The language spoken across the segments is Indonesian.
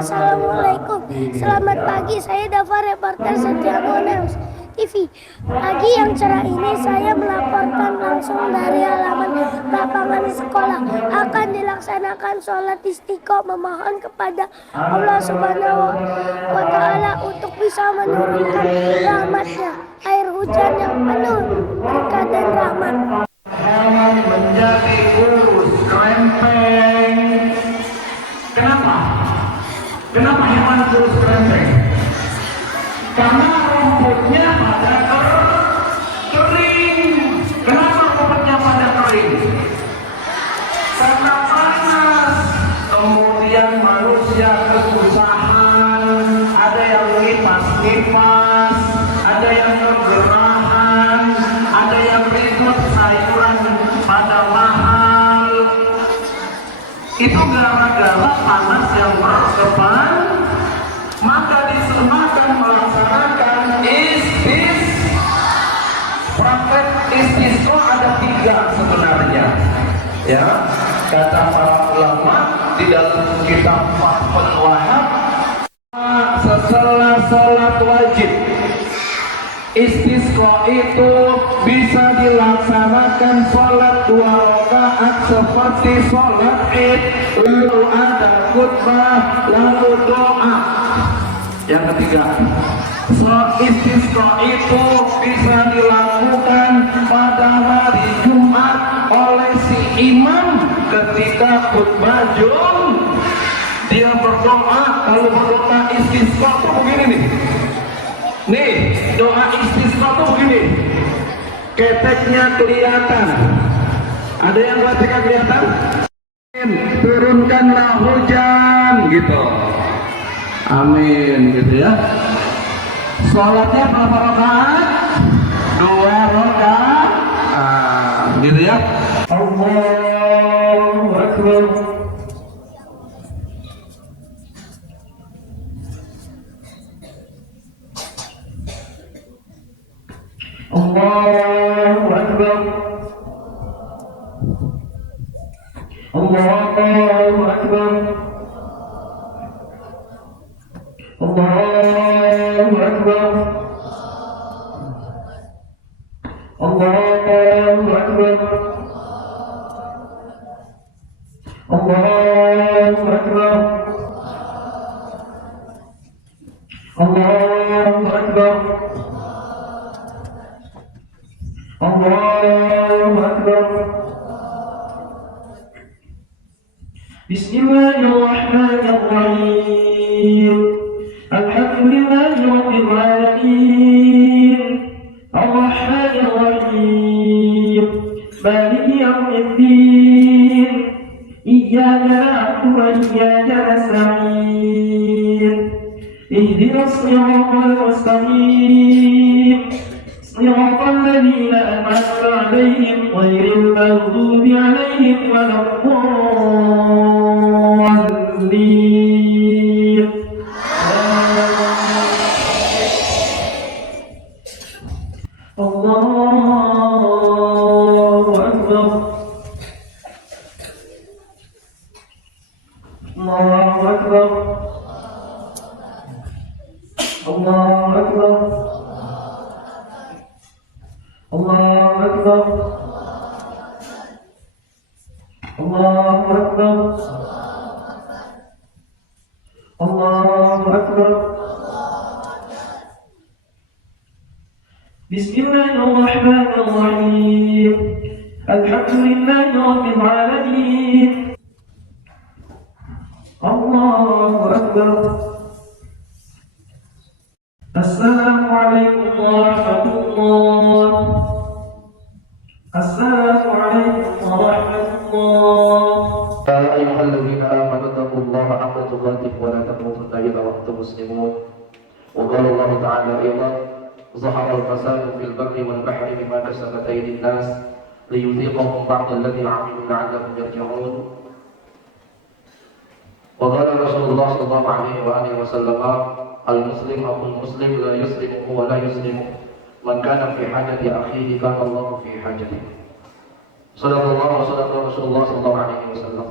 Assalamualaikum. Selamat pagi, saya Dava, reporter Setiawan News TV. Pagi yang cerah ini saya melaporkan langsung dari halaman lapangan sekolah. Akan dilaksanakan sholat istiqo, memohon kepada Allah Subhanahu wa Ta'ala untuk bisa menurunkan rahmatnya, air hujan yang penuh berkah dan rahmat. Menjadi urus krempeng. Kenapa hewan kurus krempeng? Karena rumputnya pada kering. Kenapa rumputnya pada kering? Karena panas. Kemudian manusia kesusahan. Ada yang ngipas-ngipas, ada yang kegerahan, ada yang ribut sayuran pada mahal. Itu gara-gara panas yang berkepan. Maka disematkan melaksanakan praktek istisqa ada 3 sebenarnya. Ya, kata para ulama di dalam kitab Fathul Wahab, setelah sholat wajib istisqa itu bisa dilaksanakan sholat 2 rakaat seperti sholat id, lalu ada khutbah, lalu doa. Yang ketiga, sholat istisqa itu bisa dilakukan pada hari Jumat oleh si imam ketika khutbah dia berdoa. Kalau berdoa istisqa itu begini nih. Nih, doa istisqa itu begini. Keteknya kelihatan. Ada yang ketika kelihatan? Turunkanlah hujan gitu. Amin gitu ya. Sholatnya berapa rakaat? 2 rakaat. Gitu ya. Allahu Akbar. Allahu Akbar. Allahu Akbar. Allahu Akbar. Allahu Akbar. Allahu Akbar. Allahu Akbar. Allahu Akbar. Bismillahirrahmanirrahim. Alhamdulillahi rabbil alamin. Arrahmanir rahim. Maliki yaumiddin. Iyyaka na'budu wa iyyaka nasta'in. Ihdinas siratal mustaqim. صراط الذين أنعمت عليهم غير المغضوب عليهم ولا الضالين. الله أكبر. الله أكبر. الله أكبر. الله أكبر. الله أكبر. الله أكبر. بسم الله الرحمن الرحيم. الحمد لله رب العالمين. الله أكبر. السلام عليكم ورحمة الله. السلام عليكم ورحمة الله. يا أيها الذين آمنوا اتقوا الله حق تقاته ولا تموتن إلا وأنتم مسلمون. وقال الله تعالى أيضا: ظهر الفساد في البر والبحر بما كسبت أيدي الناس ليذيقهم بعض الذي عملوا لعلهم يرجعون. وقال رسول الله صلى الله عليه وآله وسلم: المسلم أخو المسلم لا يسلمه ولا يسلمه من كان في حاجة أخيه كان الله في حاجته. Sadaqallahu wa sadaqa Rasulullah sallallahu alaihi wasallam.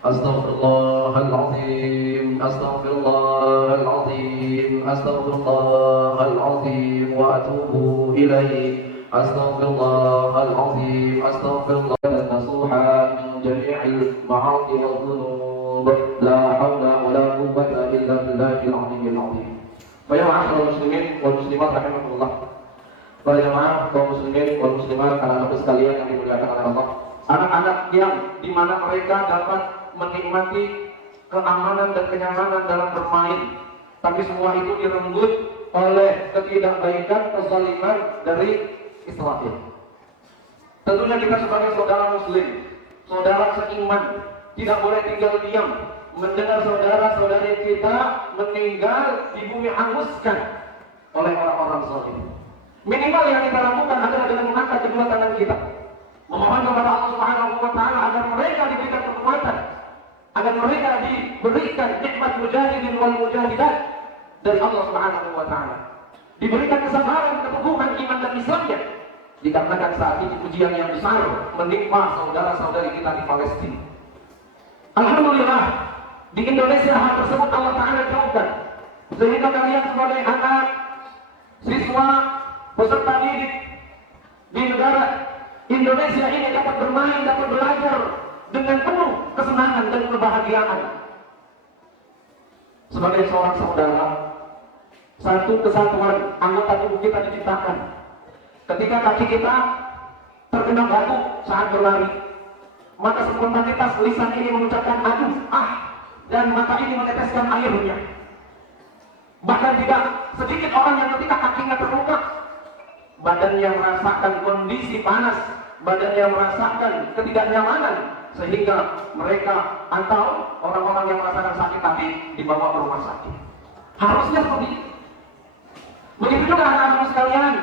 Astaghfirullahaladzim, astaghfirullahaladzim, astaghfirullahaladzim, wa atubu ilaih. Astaghfirullahaladzim, astaghfirullah nasuha min jami'il ma'asi wal dhunub. La hawla wa la quwwata illa billahil aliyyil azim. Fa ya ma'asyiral muslimin wal muslimat rahimakumullah. Para jemaah kaum muslimin wal muslimat, anak-anak sekalian yang dimuliakan oleh Allah. Anak-anak yang dimana mereka dapat menikmati keamanan dan kenyamanan dalam bermain, tapi semua itu direnggut oleh ketidakbaikan, kezaliman dari Israel. Tentunya kita sebagai saudara muslim, saudara seiman, tidak boleh tinggal diam mendengar saudara-saudari kita meninggal di bumi hanguskan oleh orang-orang zalim. Minimal yang kita lakukan adalah dengan mengangkat kedua tangan kita, memohon kepada Allah Subhanahu wa taala agar mereka diberikan kekuatan, agar mereka diberikan nikmat mujahidin wal mujahidat dari Allah Subhanahu wa taala, diberikan kesabaran, keteguhan iman dan Islamnya, dikarenakan saat ini ujian yang besar menimpa saudara-saudari kita di Palestina. Alhamdulillah, di Indonesia hal tersebut Allah taala jauhkan, sehingga kalian sebagai anak, siswa, peserta didik di negara Indonesia ini dapat bermain, dapat belajar dengan penuh kesenangan dan kebahagiaan. Sebagai seorang saudara, satu kesatuan anggota tubuh kita diciptakan. Ketika kaki kita terkena batu saat berlari, maka spontanitas lisan ini mengucapkan aduh, dan mata ini meneteskan airnya. Bahkan tidak sedikit orang yang ketika kakinya terluka, badannya merasakan kondisi panas, badannya merasakan ketidaknyamanan, sehingga mereka atau orang-orang yang merasakan sakit tadi dibawa ke rumah sakit. Harusnya seperti itu. Begitu juga anak-anak sekalian,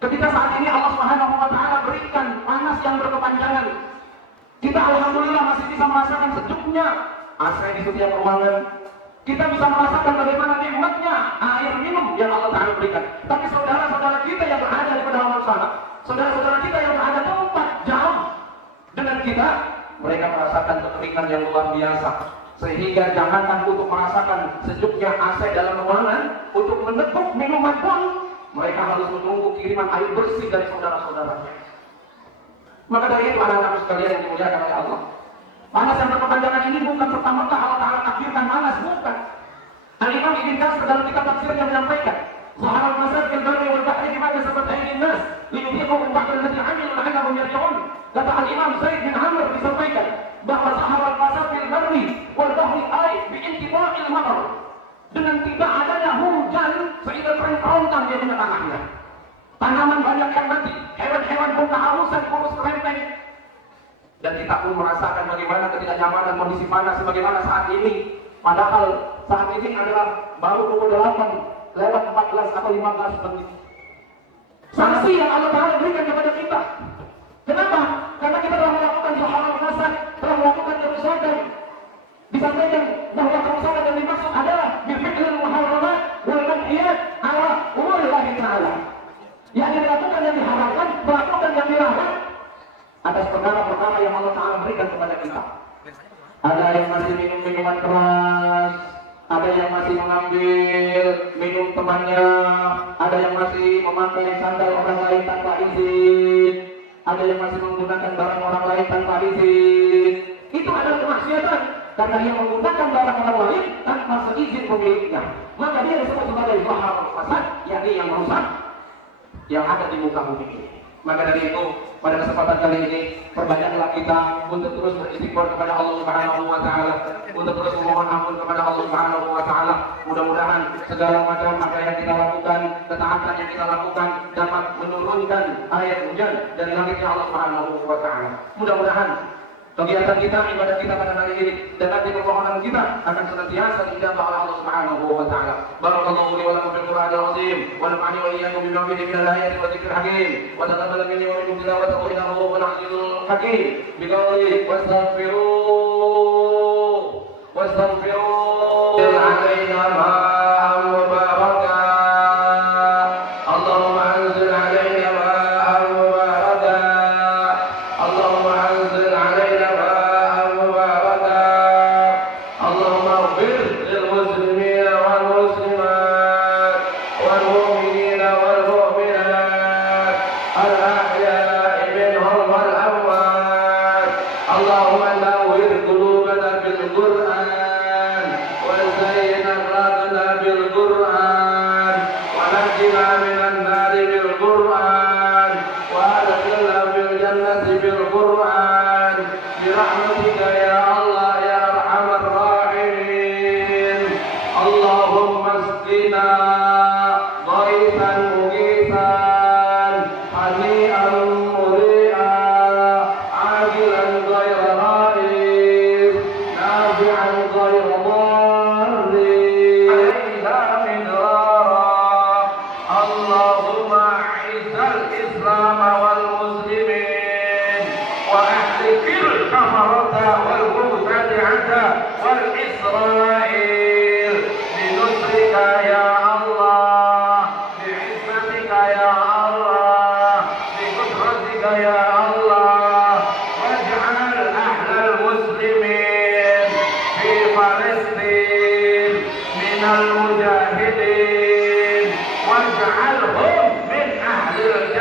ketika saat ini Allah Subhanahu wa taala berikan panas yang berkepanjangan, kita alhamdulillah masih bisa merasakan sejuknya AC di setiap ruangan. Kita bisa merasakan bagaimana nikmatnya air minum yang Allah Ta'ala berikan. Tapi saudara-saudara kita yang berada di pedalaman sana, saudara-saudara kita yang berada tempat jauh dengan kita, mereka merasakan kekeringan yang luar biasa. Sehingga jangankan untuk merasakan sejuknya AC dalam ruangan, untuk meneguk minuman pun mereka harus menunggu kiriman air bersih dari saudara-saudaranya. Maka dari itu anak-anak sekalian yang dimuliakan oleh Allah, panas yang berkepanjangan ini bukan serta-merta Allah Ta'ala takdirkan panas, bukan. Al-Imam Ibn Katsir dalam kitab tafsirnya menyampaikan, "Zaharal fasad fil barri wal bahri bima kasabat aydin nas, liyudhiqahum ba'da alladhi 'amilu la'allahum yarji'un." Kata Al-Imam Zaid bin Amr disampaikan bahwa zaharal fasad fil barri wal bahri ay bi'inqita'il matar. Dengan tidak adanya hujan sehingga kering kerontang di tengah-tengahnya. Tanaman banyak yang mati, hewan-hewan pun kehausan, kurus kerempeng. Dan kita pun merasakan bagaimana ketidaknyamanan kondisi panas sebagaimana saat ini. Padahal saat ini adalah baru pukul 8 lewat 14 atau 15 menit. Sanksi yang Allah Ta'ala berikan kepada kita. Kenapa? Karena kita telah melakukan zaharal fasad, telah melakukan kerusakan. Disampaikan bahwa kerusakan yang dimaksud adalah bifi'lil muharramat wal manhiyat ala umurillahi ta'ala. Yang dilakukan yang diharamkan, melakukan yang dilarang atas perkara-perkara yang Allah Ta'ala berikan kepada kita. Ada yang masih minum minuman keras, ada yang masih mengambil minum temannya, ada yang masih memakai sandal orang lain tanpa izin, ada yang masih menggunakan barang orang lain tanpa izin. Itu adalah kemaksiatan, karena dia menggunakan barang orang lain tanpa seizin pemiliknya. Maka dia disebut sebagai zaharal fasad, yakni yang merusak yang ada di muka bumi ini. Maka dari itu, pada kesempatan kali ini, perbanyaklah kita untuk terus beristighfar kepada Allah Subhanahu wa taala, untuk terus memohon ampun kepada Allah Subhanahu wa taala. Mudah-mudahan segala macam apa yang kita lakukan, ketaatan yang kita lakukan dapat menurunkan air hujan dari langitnya Allah Subhanahu wa taala. Mudah-mudahan kegiatan kita, ibadah kita pada hari ini dan nanti permohonan kita akan senantiasa diijabah oleh Allah Subhanahu wa taala. Barakallahu li wa lakum fil Qur'anil azim wa nafa'ani wa iyyakum bima fihi minal ayati wa dzikril hakim wa taqabbal minni wa minkum tilawatahu innahu huwal azizul hakim. Biqauli wastaghfiru alaina ma'an mubarakah. Allahumma anzil alaina ma'an mubarakah. Allahumma anzil alaina ma'an mubarakah.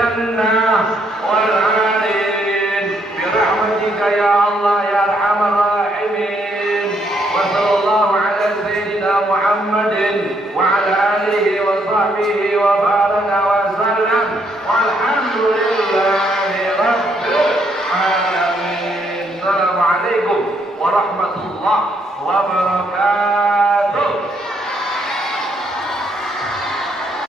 الجنة والعالين برحمتك يا الله يا أرحم الراحمين. وصلى الله على سيدنا محمد وعلى آله وصحبه وبارك وسلم والحمد لله رب العالمين. السلام عليكم ورحمة الله وبركاته.